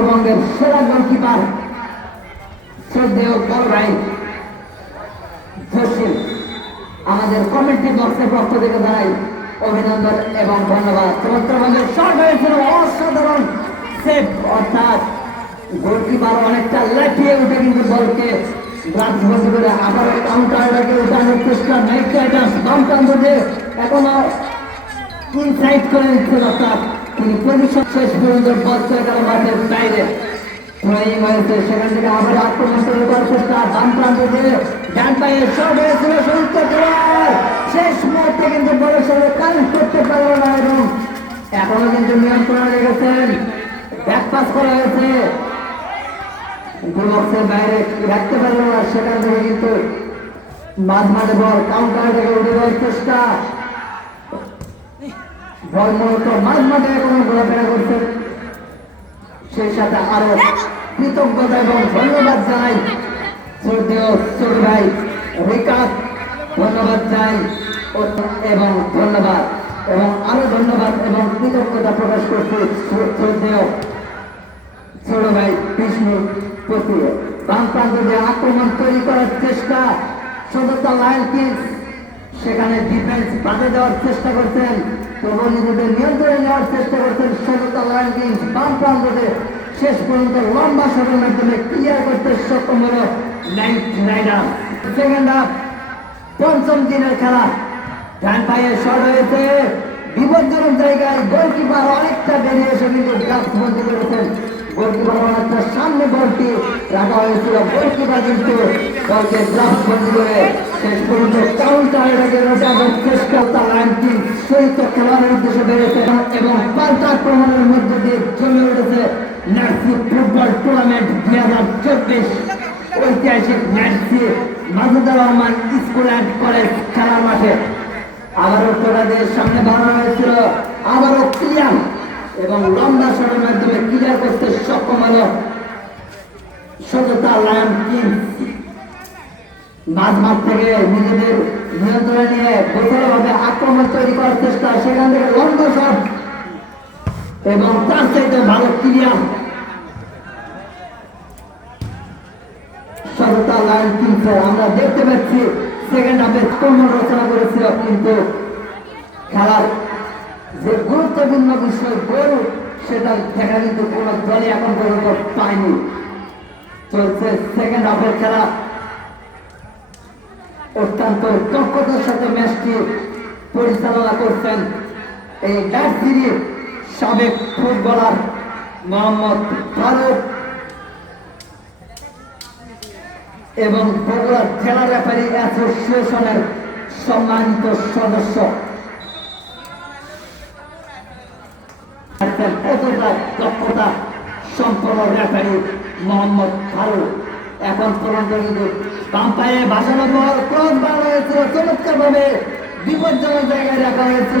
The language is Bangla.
উত্তরবঙ্গের সেরা গোলকিপার শ্রদ্ধেয় বড় ভাই জসিম। আমাদের কমিটি বক্সের পক্ষ থেকে জানাই অভিনন্দন এবং ধন্যবাদ। চমৎকারভাবে শট হয়েছিল অসাধারণ সেভ অর্থাৎ গোলকিপার অনেকটা লাঠিয়ে উঠে কিন্তু বলকে গ্রাসবন্দি করে আবার কাউন্টারটাকে উঠানোর চেষ্টা নাইট রাইডার্স বাম প্রান্ততে এখনও ইনসাইড করে দিচ্ছে, অর্থাৎ তিনি পজিশন শেষ পর্যন্ত গেল মাঠের বাইরে। সেখান থেকে কিন্তু কানেক্ট করতে না কিন্তু পাস করা বাইরে রাখতে পারল না, সেখান থেকে কিন্তু মাঝ মাঠে বল কাউন্টার থেকে উঠে দেওয়ার চেষ্টা। বল মাঝ মাঠে এখনও ঘোরাফেরা করছে। সেই সাথে আরও কৃতজ্ঞতা এবং ধন্যবাদ জানাই শ্রদ্ধেয় ছোট ভাই রিকাত। ধন্যবাদ ও- এবং ধন্যবাদ এবং আরও ধন্যবাদ এবং কৃতজ্ঞতা প্রকাশ করছি শ্র- শ্রদ্ধেয় ছোট ভাই বিষ্ণু প্রতি। প্রান্ত দিয়ে আক্রমণ তৈরি করার চেষ্টা, সততা লাইন কিক সেখানে ডিফেন্স বাধা দেওয়ার চেষ্টা করছেন। তবু নিজেদের নিয়ন্ত্রণে নেওয়ার চেষ্টা করছেন সততা লাইন বাম প্রান্ততে শেষ পর্যন্ত লম্বা শটের মাধ্যমে ক্লিয়ার করতে সক্ষম হলো সেকেন্ড হাফ, পঞ্চম দিনের খেলা। ডান পায়ে শট হয়েছে। বিপজ্জনক জায়গায় গোলকিপার অনেকটা বেরিয়ে এসে কিন্তু গ্লাস বন্দি করেছেন। সামনে বলটি রাখা হয়েছিল গোলকিপার এবং পাল্টা মধ্যে দিয়ে জমে উঠেছে ফুটবল টুর্নামেন্ট দুই হাজার চব্বিশ ঐতিহাসিক ম্যাচটি মাসুদুর রহমান স্কুল অ্যান্ড মাঠে আবারও টোকাদের সামনে বাড়ানো হয়েছিল আবারও ক্লিয়ার এবং লম্বা শটের মাধ্যমে ক্লিয়ার করতে হল সততা, লায়ন কিংস মাঝ থেকে নিজেদের নিয়ন্ত্রণে নিয়ে গোছালোভাবে আক্রমণ তৈরি করার চেষ্টা সেখান থেকে লম্বা এবং তার চাইতে ভালো ক্লিয়ার সততা লাইন কিংসের আমরা দেখতে পাচ্ছি সেকেন্ড হাফে আক্রমণ রচনা করেছিল, কিন্তু খেলার যে গুরুত্বপূর্ণ বিষয়, গোল সেটা দেখা কিন্তু কোন দলে এখন পর্যন্ত পায়নি। চলছে সেকেন্ড হাফের খেলা। অত্যন্ত দক্ষতার সাথে ম্যাচটি পরিচালনা করছেন এই ম্যাচ সিরিজ সাবেক ফুটবলার মোহাম্মদ ফারুক। এবং বগুড়া জেলা রেফারি অ্যাসোসিয়েশনের সম্মানিত সদস্য। একজন কতটা দক্ষতা সম্পন্ন রেফারি মোহাম্মদ ফারুক। এখন পর্যন্ত কিন্তু বাম্পায়ে ক্রস হয়েছিল চমৎকার ভাবে বিপজ্জনক জায়গায় রাখা হয়েছে।